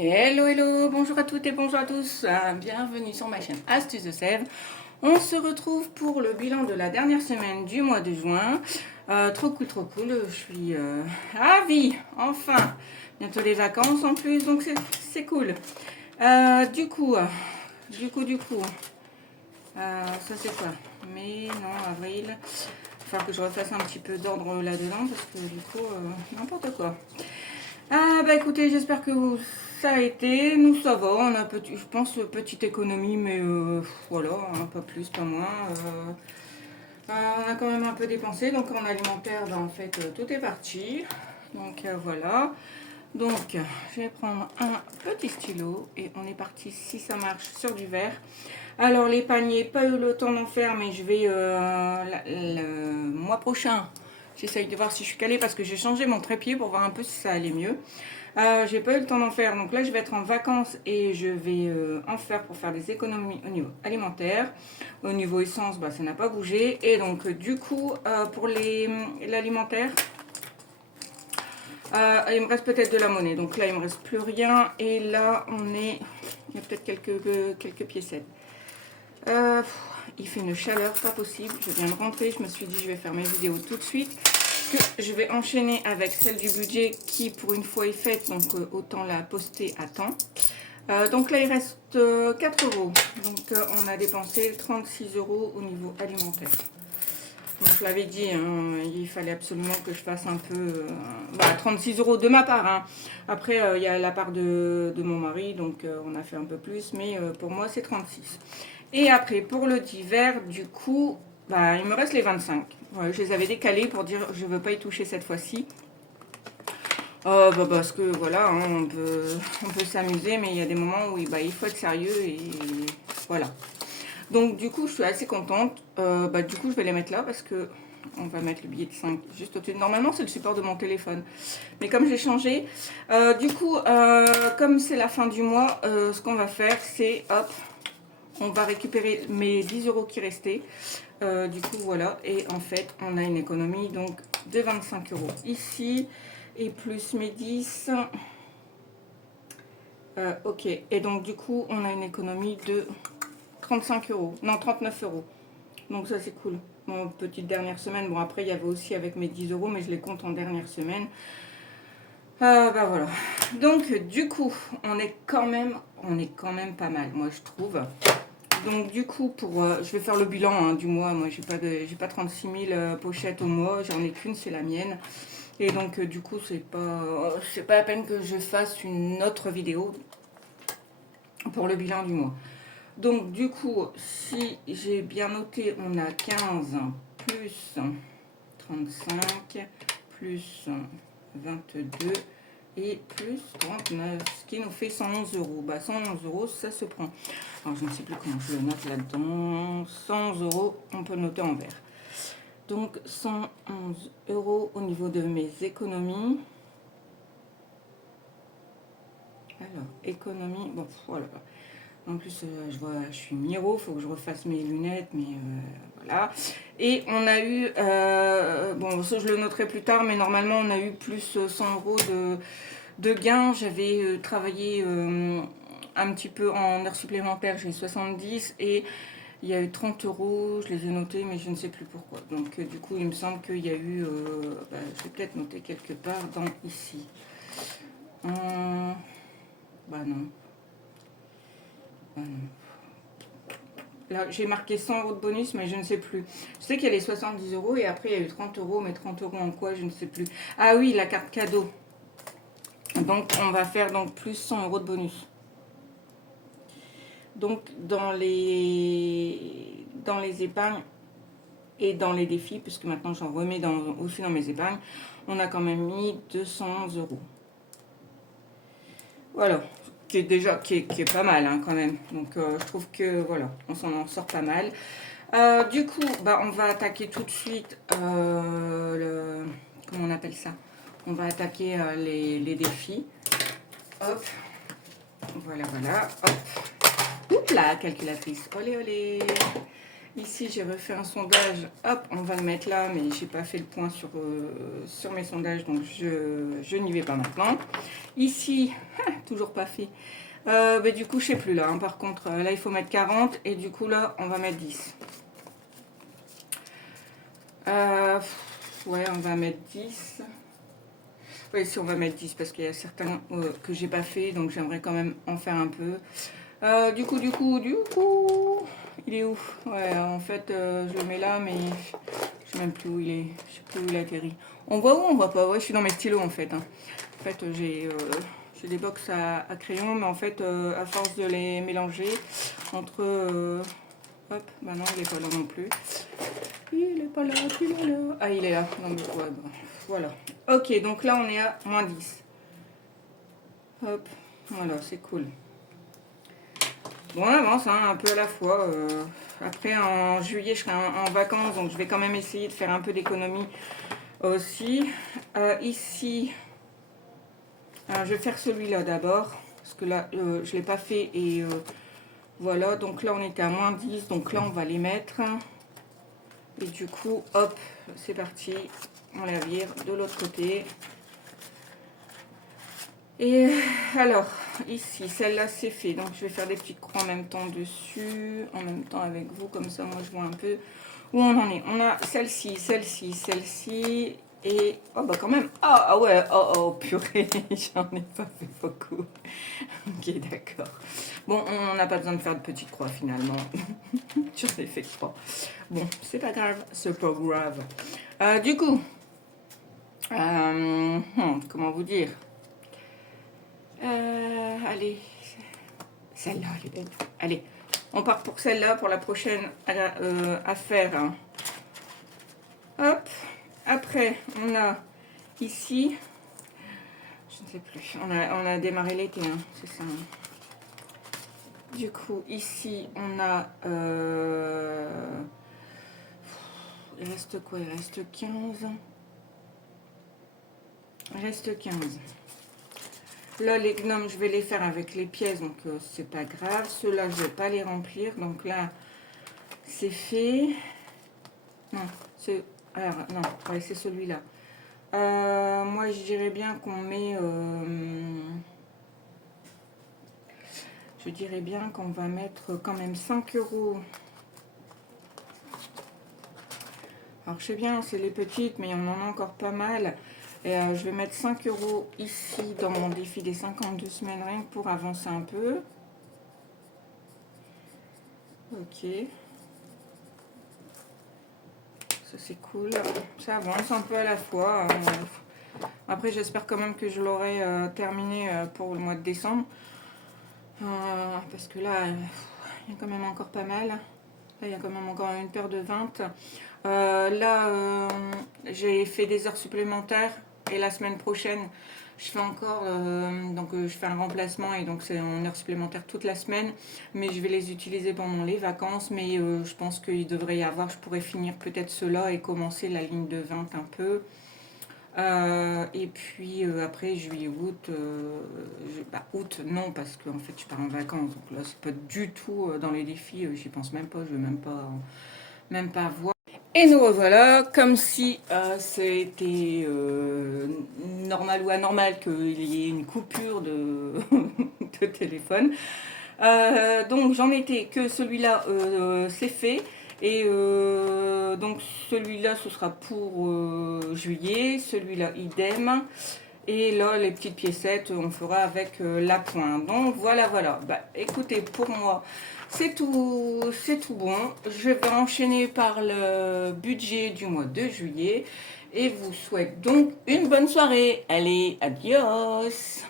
Hello, hello, bonjour à toutes et bonjour à tous, bienvenue sur ma chaîne Astuces de Sève. On se retrouve pour le bilan de la dernière semaine du mois de juin. Trop cool, je suis ravie, enfin, bientôt les vacances en plus, donc c'est cool. Du coup, ça c'est quoi? Mai, non, avril. Il va falloir que je refasse un petit peu d'ordre là-dedans parce que du coup, n'importe quoi. Bah écoutez, j'espère que ça a été. Nous, ça va. On a, je pense, petite économie, mais voilà, hein, pas plus, pas moins. On a quand même un peu dépensé. Donc en alimentaire, bah, en fait, tout est parti. Donc voilà. Donc, je vais prendre un petit stylo et on est parti, si ça marche, sur du vert. Alors, les paniers, pas eu le temps d'en faire, mais je vais le mois prochain. J'essaye de voir si je suis calée parce que j'ai changé mon trépied pour voir un peu si ça allait mieux. J'ai pas eu le temps d'en faire, donc là je vais être en vacances et je vais en faire pour faire des économies au niveau alimentaire. Au niveau essence, bah, ça n'a pas bougé. Et donc du coup, pour l'alimentaire, il me reste peut-être de la monnaie. Donc là, il me reste plus rien. Et là, il y a peut-être quelques piécettes. Il fait une chaleur pas possible. Je viens de rentrer. Je me suis dit, je vais faire mes vidéos tout de suite. Que je vais enchaîner avec celle du budget qui, pour une fois, est faite. Donc, autant la poster à temps. Donc là, il reste 4 euros. Donc, on a dépensé 36 euros au niveau alimentaire. Donc je l'avais dit, hein, il fallait absolument que je fasse un peu... 36 euros de ma part. Hein. Après, il y a la part de mon mari, donc on a fait un peu plus. Mais pour moi, c'est 36. Et après, pour le d'hiver, du coup, bah, il me reste les 25. Ouais, je les avais décalés pour dire je ne veux pas y toucher cette fois-ci. Parce que voilà, hein, on peut s'amuser, mais il y a des moments où il faut être sérieux et voilà. Donc du coup, je suis assez contente. Du coup, je vais les mettre là parce que on va mettre le billet de 5 juste au-dessus. Normalement, c'est le support de mon téléphone. Mais comme j'ai changé, comme c'est la fin du mois, ce qu'on va faire, c'est, hop, on va récupérer mes 10 euros qui restaient. Du coup, voilà. Et en fait, on a une économie donc de 25 euros ici. Et plus mes 10. Ok. Et donc, du coup, on a une économie de 35 euros. Non, 39 euros. Donc ça c'est cool. Bon, petite dernière semaine. Bon après il y avait aussi avec mes 10 euros, mais je les compte en dernière semaine. Voilà. Donc du coup, on est quand même pas mal, moi je trouve. Donc du coup, je vais faire le bilan hein, du mois. Moi j'ai pas 36 000 pochettes au mois. J'en ai qu'une, c'est la mienne. Et donc du coup, c'est pas la peine que je fasse une autre vidéo pour le bilan du mois. Donc du coup, si j'ai bien noté, on a 15 plus 35 plus 22 et plus 39, ce qui nous fait 111 euros. 111 euros, ça se prend. Alors je ne sais plus comment je le note là-dedans. 111 euros, on peut le noter en vert. Donc 111 euros au niveau de mes économies. Alors, économie, bon, voilà. En plus, je suis miro, il faut que je refasse mes lunettes, mais voilà. Et on a eu, bon, ça je le noterai plus tard, mais normalement on a eu plus 100 euros de gains. J'avais travaillé un petit peu en heures supplémentaires, j'ai 70 et il y a eu 30 euros, je les ai notés, mais je ne sais plus pourquoi. Donc du coup, il me semble qu'il y a eu, je vais peut-être noter quelque part dans ici. Non. Là, j'ai marqué 100 euros de bonus, mais je ne sais plus. Je sais qu'il y a les 70 euros et après il y a eu 30 euros, mais 30 euros en quoi, je ne sais plus. Ah oui, la carte cadeau. Donc on va faire donc plus 100 euros de bonus. Donc dans les épargnes et dans les défis, puisque maintenant j'en remets aussi dans mes épargnes, on a quand même mis 211 euros. Voilà, qui est pas mal hein, quand même. Donc je trouve que voilà, on s'en en sort pas mal. Du coup, on va attaquer tout de suite comment on appelle ça? On va attaquer les défis. Hop, voilà, hop. Oups là, calculatrice, olé olé. Ici, j'ai refait un sondage. Hop, on va le mettre là, mais j'ai pas fait le point sur mes sondages, donc je n'y vais pas maintenant. Ici, toujours pas fait. Mais du coup, je sais plus là. Hein. Par contre, là, il faut mettre 40 et du coup, là, on va mettre 10. Ouais, on va mettre 10. Oui, si on va mettre 10 parce qu'il y a certains que j'ai pas fait, donc j'aimerais quand même en faire un peu. Du coup, il est où? Ouais, en fait, je le mets là, mais je sais même plus où il est. Je sais plus où il atterrit. On voit où, on voit pas. Ouais, je suis dans mes stylos en fait. Hein. En fait, j'ai des box à crayon, mais en fait, à force de les mélanger entre... hop, bah non, il est pas là non plus. Il est pas là, il est là. Ah, il est là. Non, mais ouais, bon, voilà. Ok, donc là, on est à moins 10. Hop, voilà, c'est cool. Bon, on avance hein, un peu à la fois. Après, en juillet, je serai en vacances, donc je vais quand même essayer de faire un peu d'économie aussi. Ici, je vais faire celui-là d'abord, parce que là, je ne l'ai pas fait. Et voilà, donc là, on était à moins 10, donc là, on va les mettre. Et du coup, hop, c'est parti. On la vire de l'autre côté. Et alors, ici, celle-là, c'est fait. Donc, je vais faire des petites croix en même temps dessus, en même temps avec vous. Comme ça, moi, je vois un peu où on en est. On a celle-ci, celle-ci, celle-ci. Et, oh, bah quand même. Ah ouais, oh, purée, j'en ai pas fait beaucoup. Ok, d'accord. Bon, on n'a pas besoin de faire de petites croix, finalement. J'en ai fait 3. Bon, c'est pas grave, c'est pas grave. Du coup, comment vous dire? Allez, celle-là, elle est belle. Allez, on part pour celle-là, pour la prochaine à faire. Hein. Hop, après, on a ici, je ne sais plus, on a démarré l'été, hein, c'est ça. Hein. Du coup, ici, on a... il reste quoi? Il reste 15. Il reste 15. Là, les gnomes, je vais les faire avec les pièces, donc c'est pas grave. Ceux-là, je vais pas les remplir. Donc là, c'est fait. Non, c'est... Alors, non, ouais, c'est celui-là. Moi, je dirais bien qu'on met... je dirais bien qu'on va mettre quand même 5 €. Alors, je sais bien, c'est les petites, mais on en a encore pas mal. Et je vais mettre 5 € ici dans mon défi des 52 semaines, rien que pour avancer un peu. Ok. Ça, c'est cool. Ça avance un peu à la fois. Après, j'espère quand même que je l'aurai terminé pour le mois de décembre. Parce que là, il y a quand même encore pas mal. Là, il y a quand même encore une paire de 20. Là, j'ai fait des heures supplémentaires. Et la semaine prochaine, je fais encore, donc je fais un remplacement et donc c'est en heures supplémentaires toute la semaine. Mais je vais les utiliser pendant les vacances. Mais je pense qu'il devrait y avoir, je pourrais finir peut-être cela et commencer la ligne de 20 un peu. Et puis après juillet, août, août non parce qu'en fait je pars en vacances. Donc là c'est pas du tout dans les défis, j'y pense même pas, je veux même pas voir. Et nous revoilà, comme si c'était normal ou anormal qu'il y ait une coupure de, de téléphone. Donc j'en étais que celui-là c'est fait. Et donc celui-là ce sera pour juillet, celui-là idem. Et là les petites piécettes on fera avec la pointe. Donc voilà. Bah écoutez, pour moi c'est tout bon. Je vais enchaîner par le budget du mois de juillet. Et vous souhaite donc une bonne soirée. Allez, adios!